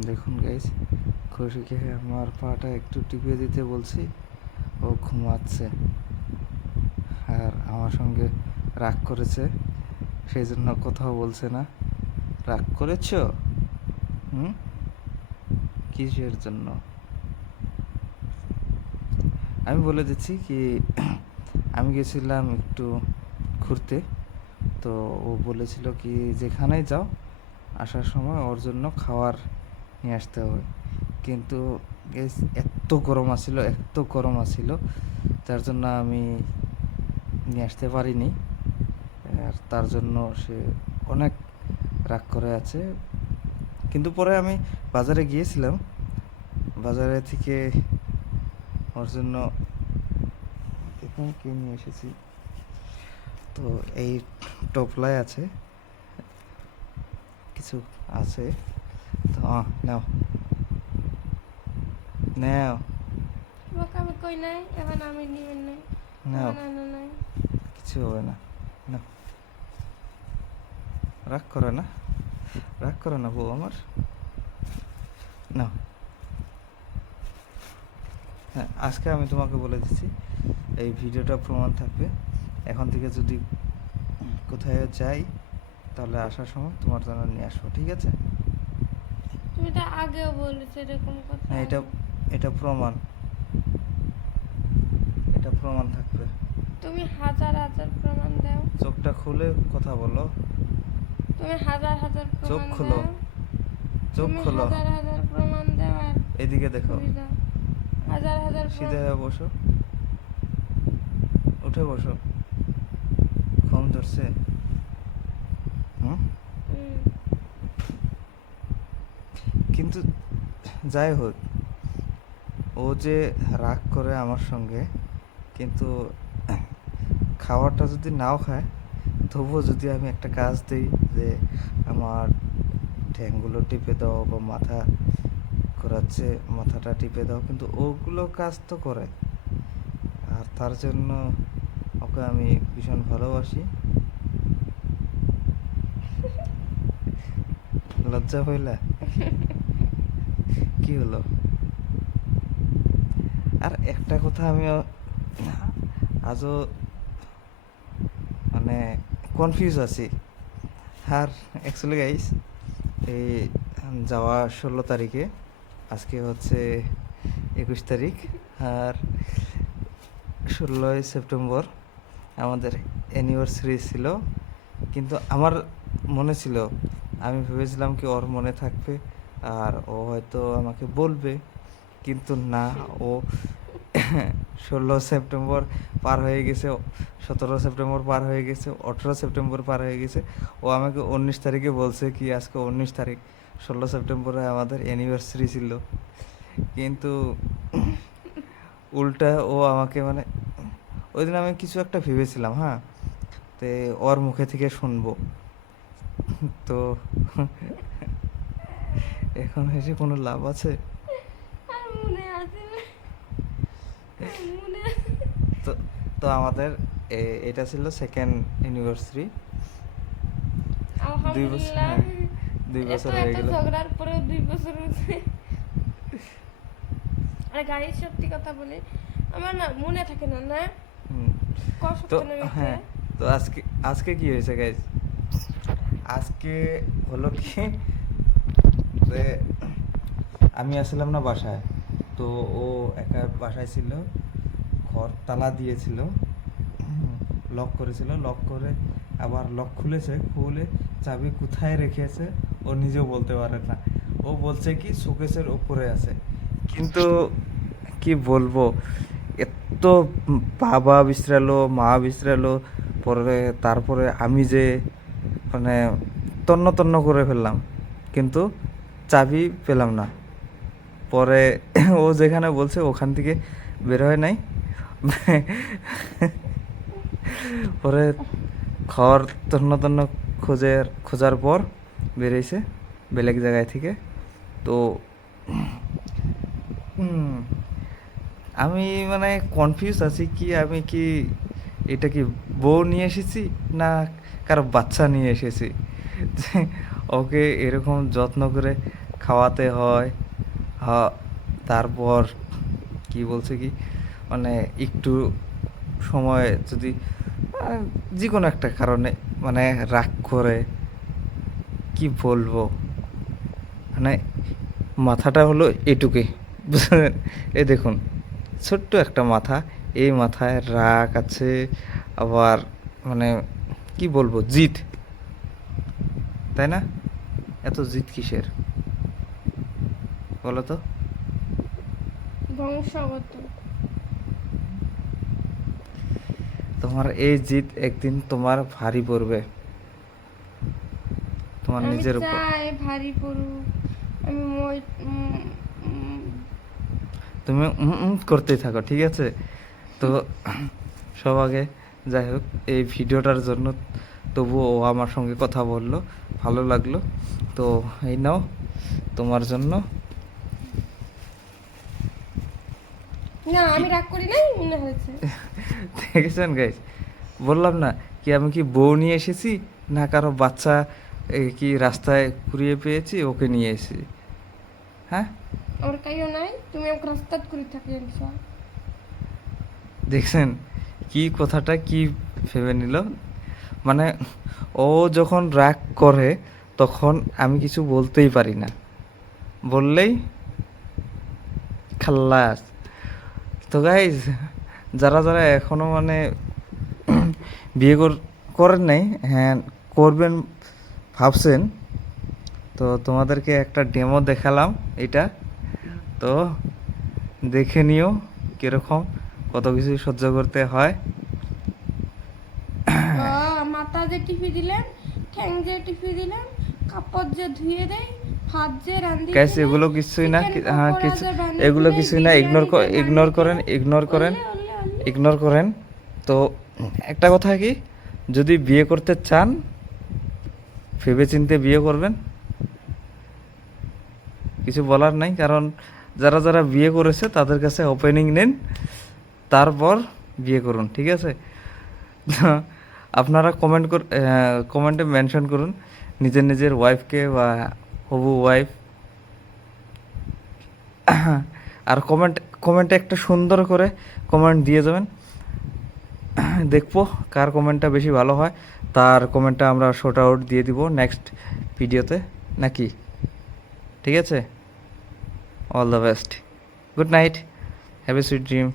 দেখুন গাইস খুশিকে আমার পাটা একটু টিপে দিতে বলছি। ও ঘুমাচ্ছে। আর আমার সঙ্গে রাগ করেছে। সেই জন্য কোথাও বলছে না। রাগ করেছ? হুম? কিসের জন্য? আমি বলে দিচ্ছি কি, আমি গেছিলাম একটু ঘুরতে। তো ও বলেছিল কি, যেখানেই যাও, আসার সময় ওর জন্য খাবার নিয়ে আসতে হবে। কিন্তু guys, এত গরম আসছিল এত গরম আসছিল যার জন্য আমি নিয়ে আসতে পারিনি। আর তার জন্য সে অনেক রাগ করে আছে। কিন্তু পরে আমি বাজারে গিয়েছিলাম। বাজারে থেকে ওর জন্য দেখুন কি নিয়ে এসেছি। তো এই টোপলায় আছে কিছু আছে। তো নাও। নাও। আমি কই নাই এখন আমি নিবেন নাই। নাও। কিছু হবে না। না রাগ করে না। রাগ করে না বউ আমার। না হ্যাঁ আজকে আমি তোমাকে বলে দিচ্ছি এই ভিডিওটা প্রমাণ থাকবে। এখন থেকে যদি কোথায় যাই তাহলে আসার সময় তোমার জন্য নিয়ে আসব ঠিক আছে? তুমি তো আগেও বলেছ এরকম কথা। হ্যাঁ এটা এটা প্রমাণ। এটা প্রমাণ থাকবে। তুমি হাজার হাজার প্রমাণ দাও। চোখটা খুলে কথা বলো। তুমি হাজার হাজার প্রমাণ চোখ খুলো। চোখ খোলো। হাজার হাজার প্রমাণ দাও আর এদিকে দেখো। হাজার হাজার সিধে হয়ে বসো। উঠে বসো। ঘুম ধরছে হুম হুম। কিন্তু যাই হোক, ও যে রাগ করে আমার সঙ্গে, কিন্তু খাবারটা যদি নাও খায়, তবুও যদি আমি একটা কাজ দিই যে আমার ঠ্যাংগুলো টিপে দাও বা মাথা ঘোরাচ্ছে, মাথাটা টিপে দাও, কিন্তু ওগুলো কাজ তো করে। আর তার জন্য ওকে আমি ভীষণ ভালোবাসি। লজ্জা হইলা কি হলো? আর একটা কথা আমি আজও মানে কনফিউজ আছি। আর অ্যাকচুয়ালি গাইস এই যাওয়া ষোলো তারিখে, আজকে হচ্ছে একুশ তারিখ। আর ষোলোই সেপ্টেম্বর আমাদের অ্যানিভার্সারি ছিল। কিন্তু আমার মনে ছিল, আমি ভেবেছিলাম কি ওর মনে থাকবে। আর ও হয়তো আমাকে বলবে, কিন্তু না, ও ষোলো সেপ্টেম্বর পার হয়ে গেছে, সতেরো সেপ্টেম্বর পার হয়ে গেছে, আঠেরো সেপ্টেম্বর পার হয়ে গেছে। ও আমাকে উনিশ তারিখে বলছে কি, আজকে উনিশ তারিখ, ষোলো সেপ্টেম্বরে আমাদের অ্যানিভার্সারি ছিল। কিন্তু উল্টা ও আমাকে মানে ওই দিন আমি কিছু একটা ভেবেছিলাম হ্যাঁ? তো ওর মুখে থেকে শুনব। তো এখন এসে কোনো লাভ আছে। তো তো আমাদের এটা ছিল সেকেন্ড ইউনিভার্সিটি দুই বছর হ্যাঁ, দুই বছর হয়ে গেল। ঝগড়ার পরেও দুই বছর হয়েছে আর গাড়ির সত্যি কথা বলি আমার না মনে থাকে না না? কষ্ট তো হ্যাঁ তো আজকে আজকে কি হয়েছে গাইজ আজকে হলো কি যে আমি আসলাম না বাসায়। তো ও একা বাসায় ছিল, ঘর তালা দিয়েছিল, লক করেছিল। লক করে আবার লক খুলেছে, খুলে চাবি কোথায় রেখেছে ও নিজেও বলতে পারে না। ও বলছে কি, শোকেসের ওপরে আছে। কিন্তু কি বলব এত বাবা বিশ্রালো মা বিশ্রালো পরে তারপরে আমি যে মানে তন্ন তন্ন করে ফেললাম। কিন্তু চাবি পেলাম না। পরে ও যেখানে বলছে ওখান থেকে বের হয় নাই। পরে খড় তন্ন তন্ন খোঁজে, খোঁজার পর বেরিয়েছে বেলেগ জায়গায় থেকে। তো আমি মানে কনফিউজ আছি কি আমি কি এটা কি বউ নিয়ে এসেছি না কারও বাচ্চা নিয়ে এসেছি? ওকে এরকম যত্ন করে খাওয়াতে হয় তারপর কি বলছে কি মানে একটু সময় যদি যে কোনো একটা কারণে মানে রাগ করে, কি বলব? মানে মাথাটা হলো এটুকে। বুঝলেন এই দেখুন, ছোট্ট একটা মাথা, এই মাথায় রাগ আছে, আবার মানে কি বলব জিত তাই না? এত জিত কিসের? বলো তো বংশগত। তোমার এই জিত একদিন তোমার ভারী পড়বে। তোমার নিজের উপর। চাই ভারী পড়ুক। আমি তুমি করতেই থাকো ঠিক আছে? তো সব আগে যাই হোক এই ভিডিওটার জন্য তবুও ও আমার সঙ্গে কথা বলল ভালো লাগল। তো এই নাও তোমার জন্য না আমি রাগ করি নাই মনে হয়েছে। দেখেছেন গাইজ বললাম না কি আমি কি বউ নিয়ে এসেছি না কারও বাচ্চা কি রাস্তায় কুড়িয়ে পেয়েছি ওকে নিয়ে এসেছি। হ্যাঁ? আমার কাইও নাই তুমি আমাকে রাস্তাত করে থাকি দেখছেন কি কথাটা কি ভেবে নিল? মানে ও যখন রাগ করে তখন আমি কিছু বলতেই পারি না। বললেই খাল্লাস। তো গাইজ যারা যারা এখনও মানে বিয়ে কর- করেন নাই হ্যাঁ করবেন ভাবছেন, তো তোমাদেরকে একটা ডেমো দেখালাম এটা। তো দেখে নিও কীরকম, কত কিছু সহ্য করতে হয়। মাথা যে টিপি দিলেন, ঠ্যাং যে টিপি দিলেন, কাপড় যে ধুয়ে দেয় গ্যাস এগুলো কিছুই না হ্যাঁ কিছু এগুলো কিছুই না ইগনোর ইগনোর করেন ইগনোর করেন ইগনোর করেন। তো একটা কথা কি যদি বিয়ে করতে চান ভেবে চিনতে বিয়ে করবেন? কিছু বলার নাই কারণ যারা যারা বিয়ে করেছে তাদের কাছে ওপেনিং নেন তারপর বিয়ে করুন ঠিক আছে? আপনারা কমেন্ট কমেন্টে মেনশন করুন নিজের নিজের ওয়াইফকে বা হবু ওয়াইফ আর কমেন্ট কমেন্টে একটা সুন্দর করে কমেন্ট দিয়ে যাবেন। দেখব কার কমেন্টটা বেশি ভালো হয়। তার কমেন্টটা আমরা শোট আউট দিয়ে দিব নেক্সট ভিডিওতে নাকি? ঠিক আছে? All the best good night have a sweet dream